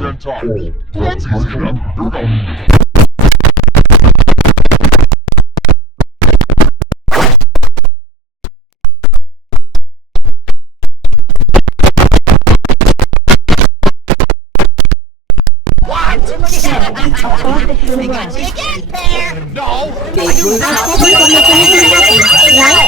10 times. That's easy enough. Here we go. They got you again, Bear! No! Right?